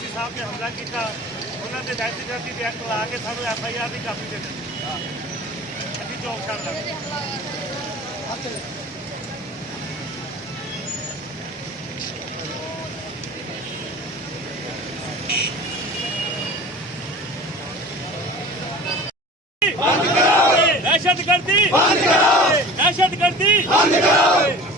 DC ਸਾਹਿਬ ਨੇ ਹਮਲਾ ਕੀਤਾ, ਉਹਨਾਂ ਦੇ ਦਹਿਸ਼ਤਗਰਦੀ ਦੇ ਐਕਟ ਲਾ ਕੇ ਸਾਨੂੰ FIR ਦੀ ਕਾਪੀ ਦੇ ਦਿੱਤੀ। ਅਸੀਂ ਚੌਕ ਛੱਡ ਲਾਂਗੇ। दहशतगर्दी बंद कराओ, दहशतगर्दी बंद कराओ।